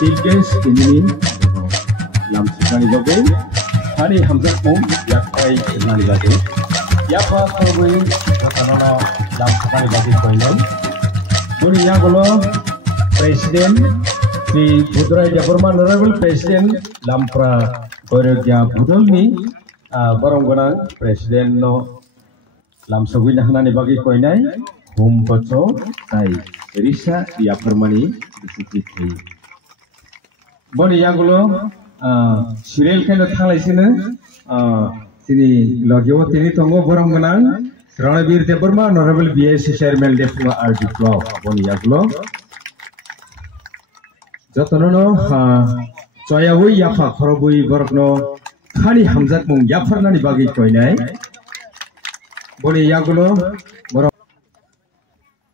chief guest ini lam sekali bagai hari hamzat mong yakai sekali bagai yapa korbai karena lam sekali bagai koinan boni yang golo presiden Sri Budrai Jabarman Honorable President Lampra Gorja Budol ni barang-barang presiden no lam sogui nahanani bagi koinai hum boco tai risa ya permani disiti boni yang golo serial kena thalai sini sini logyo tini tongo barang-barang Ranabir Jabarman Honorable BSc Chairman Deputy RD Block boni yang golo Jatono Choyawui Yafa Korobui Borokno Khani Hamzat Mung Yafarnani Bagi Koinai Boni Yagulo Borok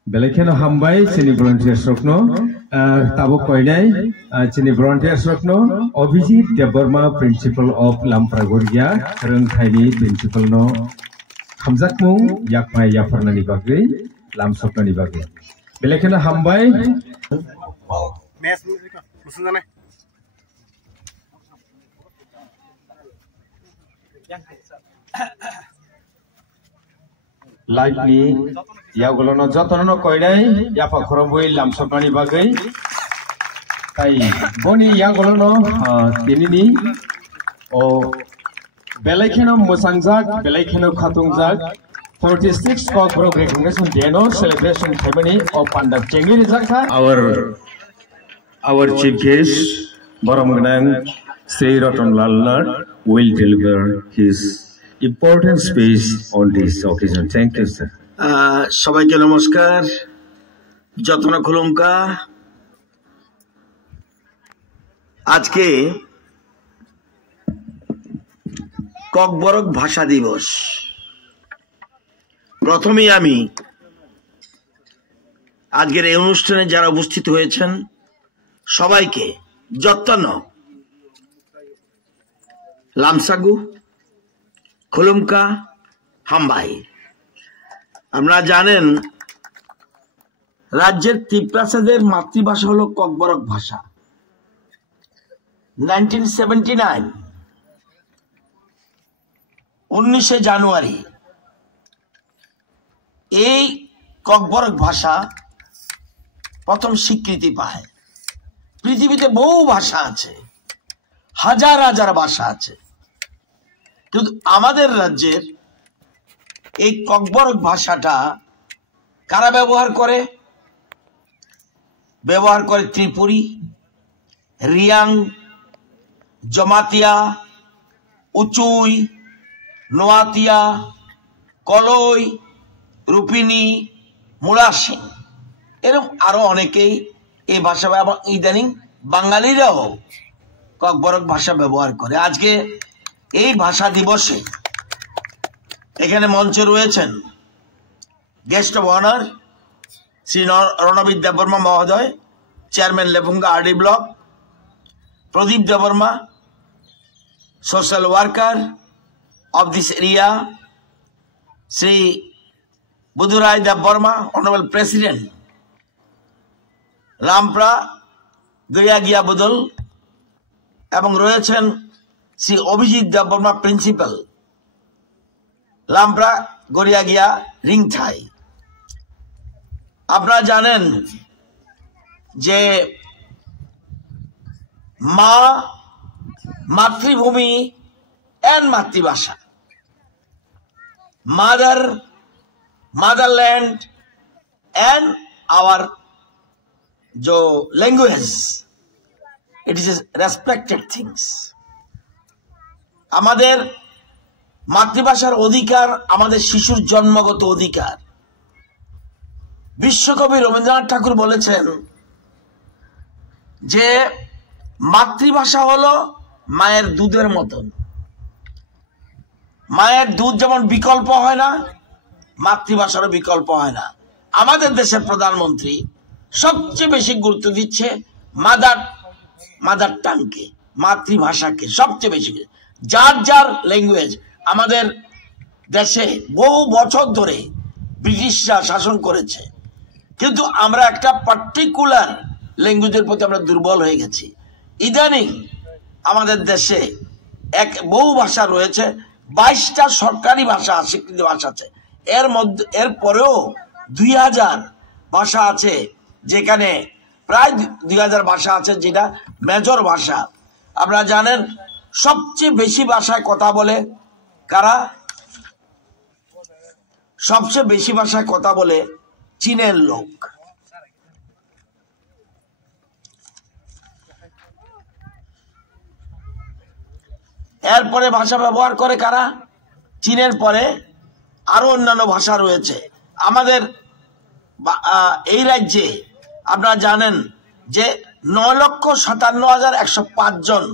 Belekeno Hambai Sini Volunteers Rokno Tabo Koinai Sini Volunteers Rokno Abhijit Debarma Principal of Lampra Gorgia Serang Thaini Principal no Hamzat Mung Yakmai Yafarnani Bagi Lam Sopnani Bagi Belekeno Hambai Like ni, ya golono jatono koinai, ya pakorobui lamsopani bagai. Tai boni ya golono ini ni, belekeno musangjak, belekeno khatungjak. 36 Cockburg Recognition Day no celebration ceremony of Pandap Chengi Zakha. Our chief guest, Baramganang Sri Ratan Lalnar, will deliver his important speech on this occasion. Thank you, sir. সবাইকে নমস্কার যতনা খুলুমকা আজকে ককবরক ভাষা দিবস প্রথমেই আমি আজকের এই অনুষ্ঠানে যারা উপস্থিত হয়েছেন সবাইকে যত্ন লামসাগু খুলুমকা হাম্বাই আপনারা জানেন রাজ্যের তিপ্রাসাদের মাতৃভাষা হলো ককবরক ভাষা 1979 19 জানুয়ারি এই ককবরক ভাষা প্রথম স্বীকৃতি পায় পৃথিবীতে বহু ভাষা আছে হাজার হাজার ভাষা আছে কিন্তু আমাদের রাজ্যের এই ককবরক ভাষাটা কারা ব্যবহার করে ত্রিপুরী রিয়াং জমাতিয়া উচুই নোয়াতিয়া কলই রূপিনী মুড়া সিং এরকম আরো অনেকেই এই ভাষা এবং ইদানিং বাঙালিরাও ককবরক ভাষা ব্যবহার করে আজকে এই ভাষা দিবসে এখানে মঞ্চে রয়েছেন guest of honour Shri Ranbir Debbarma মহোদয় chairman Lefunga RD block Pradip Debbarma social worker of this area Shri Budhurai Debbarma honourable president Lampra Gia Budal এবং রয়েছেন শ্রী অভিজিৎ দেববর্মা প্রিন্সিপাল লামপ্রা গিয়া রিংথাই আপনারা জানেন যে মা মাতৃভূমি এন্ড মাতৃভাষা motherland and our जो language it is respected things আমাদের মাতৃভাষার অধিকার আমাদের শিশুর জন্মগত অধিকার বিশ্বকবি রবীন্দ্রনাথ ঠাকুর বলেছেন যে মাতৃভাষা হলো মায়ের দুধের মতন মায়ের দুধ যেমন বিকল্প হয় না মাতৃভাষারও বিকল্প হয় না আমাদের দেশের প্রধানমন্ত্রী সবচেয়ে বেশি গুরুত্ব দিচ্ছে মাদার টাংকে মাতৃভাষাকে সবচেয়ে বেশি যার ল্যাঙ্গুয়েজ আমাদের দেশে বহু বছর ধরে ব্রিটিশরা শাসন করেছে কিন্তু আমরা একটা পার্টিকুলার ল্যাঙ্গুয়েজের প্রতি আমরা দুর্বল হয়ে গেছি। ইদানিং আমাদের দেশে বহু ভাষা রয়েছে, 22টা সরকারি ভাষা স্বীকৃত ভাষা আছে, এর পরেও 2000 ভাষা আছে, যেখানে প্রায় 2000 ভাষা আছে যেটা মেজর ভাষা। আপনারা জানেন সবচেয়ে বেশি ভাষায় কথা বলে কারা? সবচেয়ে বেশি ভাষায় কথা বলে চীনের লোক। এরপরে ভাষা ব্যবহার করে কারা? চীনের পরে আরো অন্যান্য ভাষা রয়েছে। আমাদের এই রাজ্যে আপনারা জানেন যে 9,57,105 জন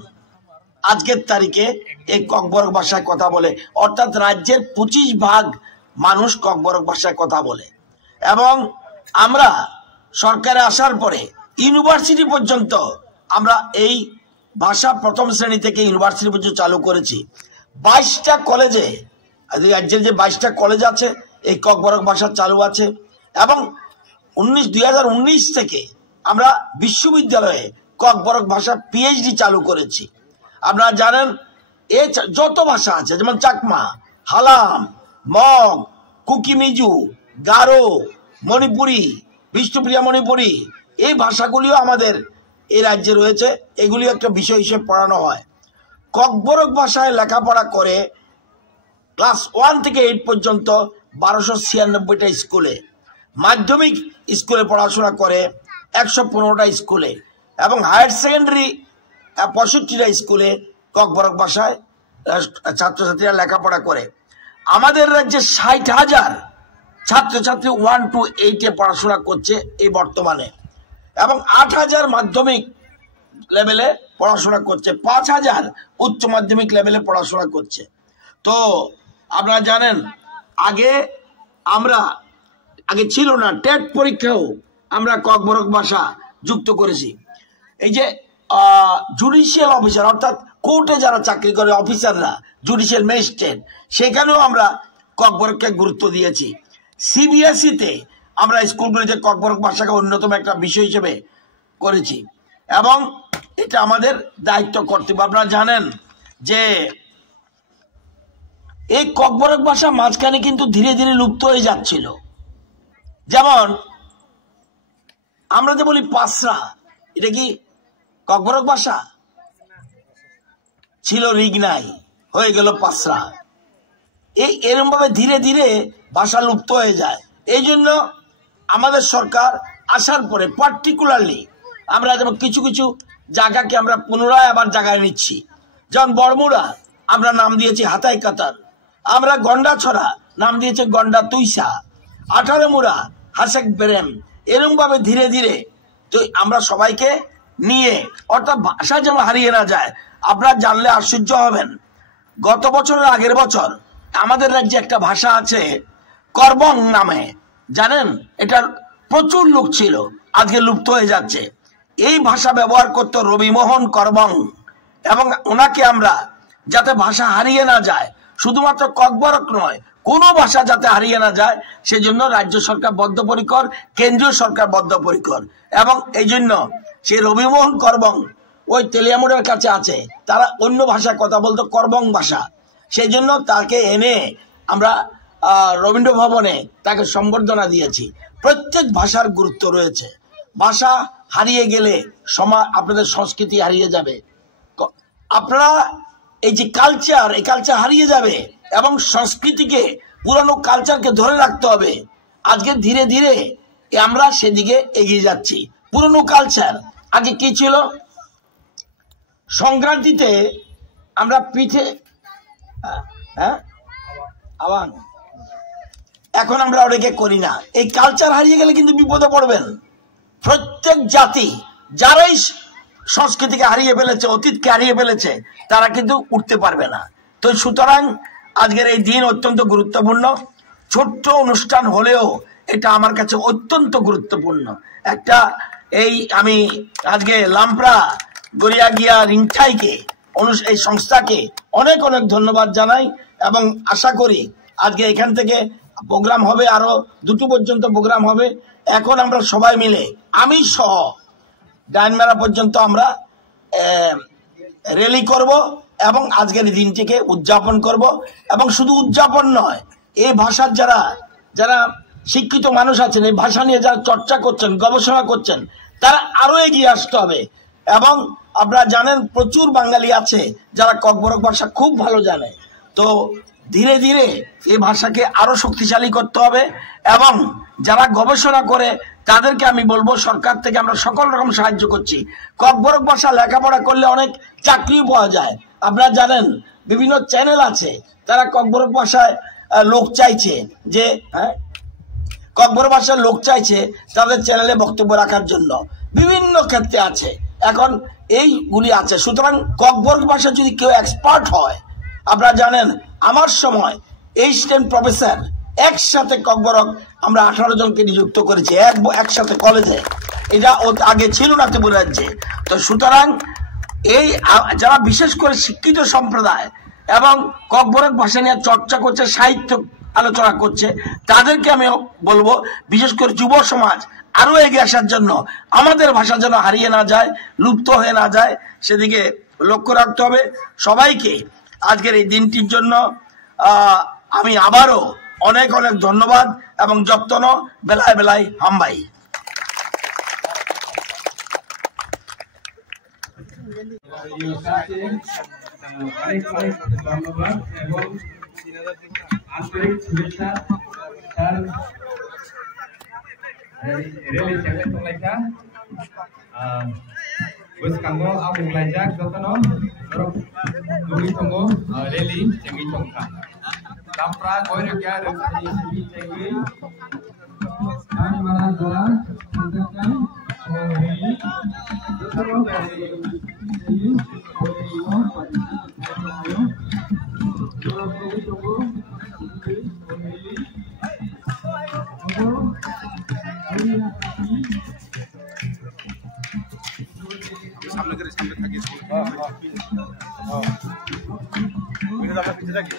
আজকের তারিখে এই ককবরক ভাষায় কথা বলে, অর্থাৎ রাজ্যের 25% মানুষ ককবরক ভাষায় কথা বলে। এবং আমরা সরকারে আসার পরে ইউনিভার্সিটি পর্যন্ত আমরা এই ভাষা প্রথম শ্রেণী থেকে ইউনিভার্সিটি পর্যন্ত চালু করেছি। 22টা কলেজে, রাজ্যের যে 22টা কলেজ আছে এই ককবরক ভাষা চালু আছে। এবং 2019 থেকে আমরা বিশ্ববিদ্যালয়ে ককবরক ভাষা PhD চালু করেছি। আপনারা জানেন যত ভাষা আছে, যেমন চাকমা, হালাম, মগ, কুকিমিজু, গারো, মণিপুরি, বিষ্ণুপ্রিয়া মণিপুরি, এই ভাষাগুলিও আমাদের এই রাজ্যে রয়েছে। এগুলিও একটা বিষয় হিসেবে পড়ানো হয়। ককবরক ভাষায় লেখাপড়া করে ক্লাস 1 থেকে 8 পর্যন্ত 1296টা স্কুলে, মাধ্যমিক স্কুলে পড়াশোনা করে 115টা স্কুলে, এবং হায়ার সেকেন্ডারি 65টা স্কুলে ককবরক ভাষায় ছাত্রছাত্রীরা লেখাপড়া করে। আমাদের রাজ্যে 60,000 ছাত্রছাত্রী 1 to 8 পড়াশোনা করছে এই বর্তমানে, এবং 8,000 মাধ্যমিক লেভেলে পড়াশোনা করছে, 5,000 উচ্চ মাধ্যমিক লেভেলে পড়াশোনা করছে। তো আপনারা জানেন আগে ছিল না, টেট পরীক্ষাও আমরা ককবরক ভাষা যুক্ত করেছি। এই যে জুডিশিয়াল অফিসার, অর্থাৎ কোর্টে যারা চাকরি করে অফিসাররা, জুডিশিয়াল ম্যাজিস্ট্রেট, সেখানেও আমরা ককবরককে গুরুত্ব দিয়েছি। CBSE-তে আমরা স্কুলগুলিতে ককবরক ভাষাকে অন্যতম একটা বিষয় হিসেবে করেছি, এবং এটা আমাদের দায়িত্ব কর্তব্য। আপনারা জানেন যে এই ককবরক ভাষা মাঝখানে কিন্তু ধীরে ধীরে লুপ্ত হয়ে যাচ্ছিল। যেমন আমরা যে বলি পাসরা, এটা কি ককবরক ভাষা ছিল? রিগনাই হয়ে গেল পাসরা। এরকম ভাবে ধীরে ধীরে ভাষা লুপ্ত হয়ে যায়। এই জন্য আমাদের সরকার আসার পরে পার্টিকুলারলি আমরা যেমন কিছু কিছু জায়গাকে আমরা পুনরায় আবার জায়গায় নিচ্ছি। যেমন বড়মুড়া আমরা নাম দিয়েছি হাতাই কাতার, আমরা গন্ডাছড়া নাম দিয়েছি গন্ডা তুইসা, 18 মুড়া হাসেক বেরেম। এরকম ভাবে ধীরে ধীরে তো আমরা সবাইকে নিয়ে, অর্থাৎ ভাষা যেন হারিয়ে না যায়। আপনারা জানলে আশ্চর্য হবেন, গত বছরের আগের বছর আমাদের রাজ্যে একটা ভাষা আছে করবং নামে, জানেন? এটার প্রচুর লোক ছিল, আজকে লুপ্ত হয়ে যাচ্ছে। এই ভাষা ব্যবহার করতো রবিমোহন করবং, এবং ওনাকে আমরা যাতে ভাষা হারিয়ে না যায়, শুধুমাত্র ককবরক নয়, কোনো ভাষা যাতে হারিয়ে না যায়, সেজন্য রাজ্য সরকার বদ্ধপরিকর, কেন্দ্রীয় সরকার বদ্ধপরিকর। এবং এই জন্য সেই রবিমোহন করবং ওই তেলিয়ামুড়ের কাছে আছে, তারা অন্য ভাষায় কথা বলতো, করবং ভাষা। সেই জন্য তাকে এনে আমরা রবীন্দ্র ভবনে তাকে সম্বর্ধনা দিয়েছি। প্রত্যেক ভাষার গুরুত্ব রয়েছে। ভাষা হারিয়ে গেলে আপনাদের সংস্কৃতি হারিয়ে যাবে। আপনারা এই যে কালচার, এই কালচার হারিয়ে যাবে, এবং সংস্কৃতিকে, পুরানো কালচারকে ধরে রাখতে হবে। আজকে ধীরে ধীরে আমরা সেদিকে এগিয়ে যাচ্ছি। পুরানো কালচার আগে কি ছিল? সংক্রান্তিতে আমরা পিঠে, আওয়ান, এখন আমরা ওটাকে করি না। এই কালচার হারিয়ে গেলে কিন্তু বিপদে পড়বেন। প্রত্যেক জাতি যারাই সংস্কৃতিকে হারিয়ে ফেলেছে, অতীতকে হারিয়ে ফেলেছে, তারা কিন্তু উঠতে পারবে না। তো সুতরাং আজকের এই দিন অত্যন্ত গুরুত্বপূর্ণ। ছোট্ট অনুষ্ঠান হলেও এটা আমার কাছে অত্যন্ত গুরুত্বপূর্ণ একটা। আমি আজকে লাম্পড়া গড়িয়াগিয়া রিংঠাইকে, এই সংস্থাকে অনেক অনেক ধন্যবাদ জানাই, এবং আশা করি আজকে এখান থেকে প্রোগ্রাম হবে, আরো 2টো পর্যন্ত প্রোগ্রাম হবে। এখন আমরা সবাই মিলে, আমি সহ ডাইন মেলা পর্যন্ত আমরা র্যালি করব এবং আজকের এই দিনটিকে উদযাপন করব। এবং শুধু উদযাপন নয়, এই ভাষার যারা শিক্ষিত মানুষ আছেন, এই ভাষা নিয়ে যারা চর্চা করছেন, গবেষণা করছেন, তারা আরো এগিয়ে আসতে হবে। এবং আপনারা জানেন প্রচুর বাঙালি আছে যারা ককবরক ভাষা খুব ভালো জানে। তো ধীরে ধীরে এই ভাষাকে আরো শক্তিশালী করতে হবে। এবং যারা গবেষণা করে তাদেরকে আমি বলবো, সরকার থেকে আমরা সকল রকম সাহায্য করছি। ককবরক ভাষা লেখাপড়া করলে অনেক চাকরিও পাওয়া যায়। আপনারা জানেন বিভিন্ন চ্যানেল আছে, তারা ককবরক ভাষায় লোক চাইছে, যে ককবরক ভাষার লোক চাইছে তাদের চ্যানেলে বক্তব্য রাখার জন্য। বিভিন্ন ক্ষেত্রে আছে, এখন এইগুলি আছে। সুতরাং ককবরক ভাষা যদি কেউ এক্সপার্ট হয়, আপনারা জানেন আমার সময় অ্যাসিস্ট্যান্ট প্রফেসর একসাথে ককবরক আমরা 18 জনকে নিযুক্ত করেছি একসাথে কলেজে। এটা আগে ছিল না ত্রিপুরা রাজ্যে। তো সুতরাং এই যারা বিশেষ করে শিক্ষিত সম্প্রদায় এবং ককবরক ভাষা নিয়ে চর্চা করছে, সাহিত্য আলোচনা করছে, তাদেরকে আমি বলবো, বিশেষ করে যুব সমাজ আরো এগিয়ে আসার জন্য, আমাদের ভাষা যেন হারিয়ে না যায়, লুপ্ত হয়ে না যায়, সেদিকে লক্ষ্য রাখতে হবে। সবাইকে আজকের এই দিনটির জন্য আমি আবারও অনেক অনেক ধন্যবাদ এবং যত্ন বেলায় বেলায় হামবাই। অনেক অনেক ধন্যবাদ এবং আন্তরিক শুভেচ্ছা। তার রেলি চ্যানেল তোলাইকা বসকাঙ্গো আমুং লাইজাক যতনো দুই তঙ্গো রেলি চেঙ্গি চংকা দামপ্রা গয়রকিয়া রংসানি সিবি চেঙ্গি কান মারা জলা সংগঠন ও রেলি যতনো রেলি সামনে করে সামনে থাকি পিছিয়ে থাকি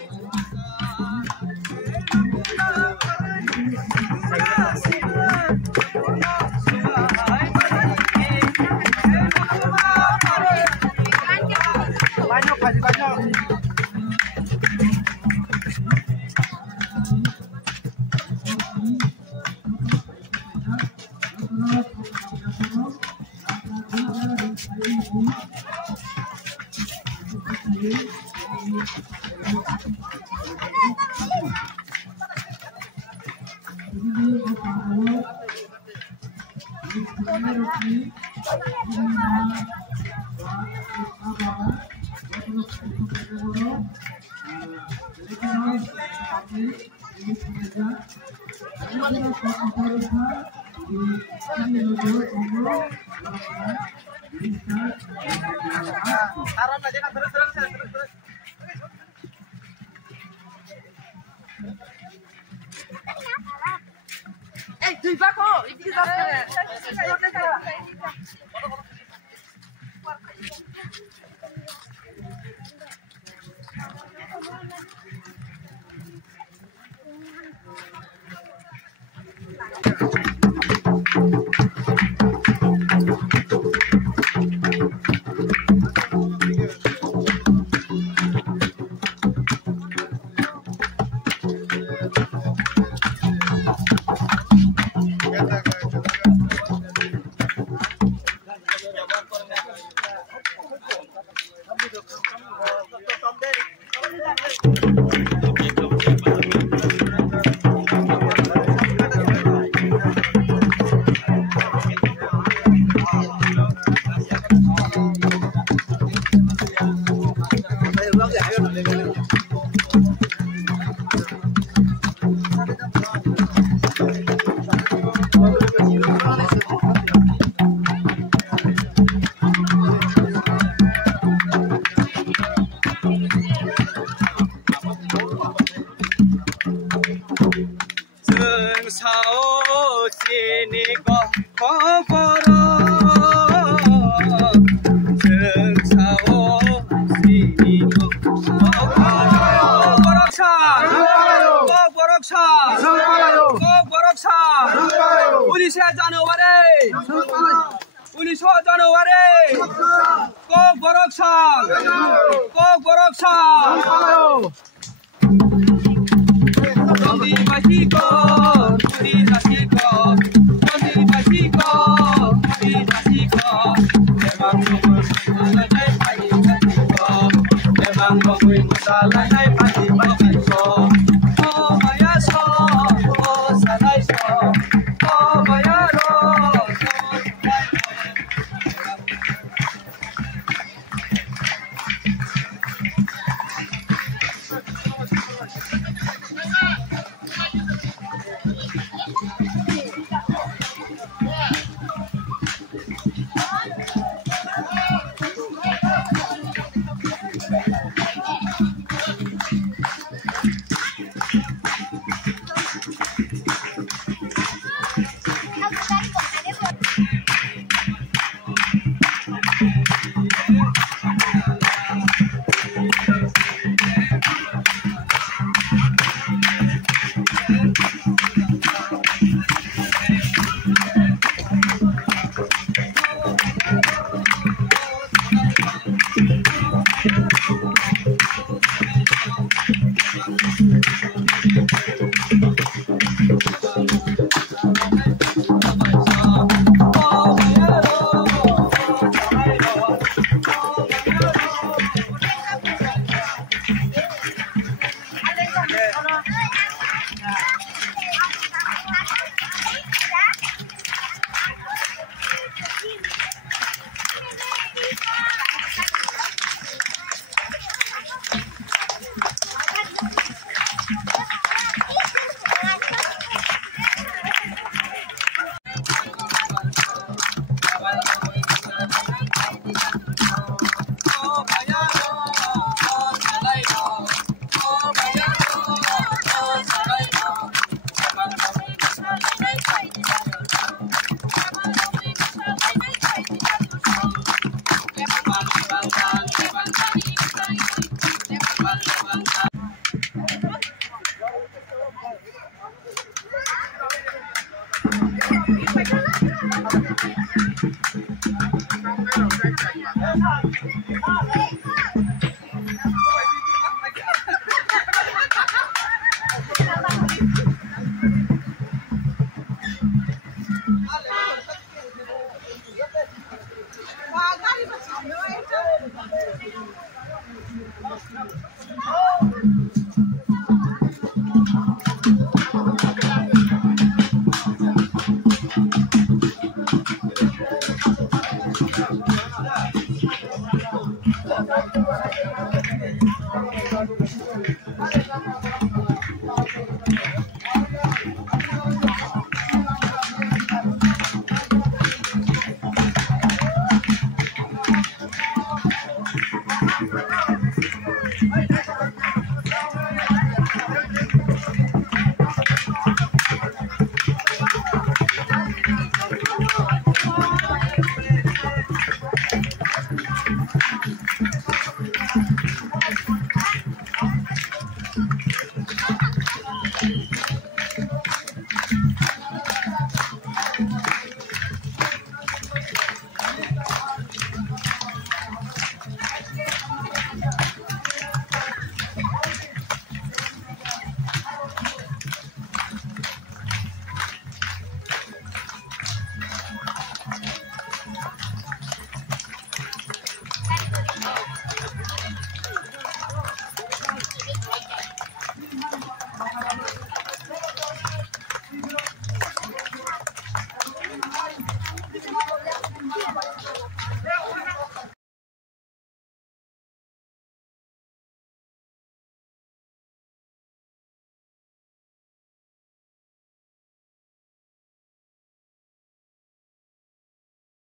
তুই পাকো এদিকে যাচ্ছে 19 জানুয়ারি কক বরকশাল নদীবাসী কক নদীবাসী কক নদীবাসী কক নদীবাসী কক দেবাং বগুই মুসালানাই পাই কক দেবাং বগুই মুসালানাই পাই কক ও মায়া স ও সালাই স ও মায়া র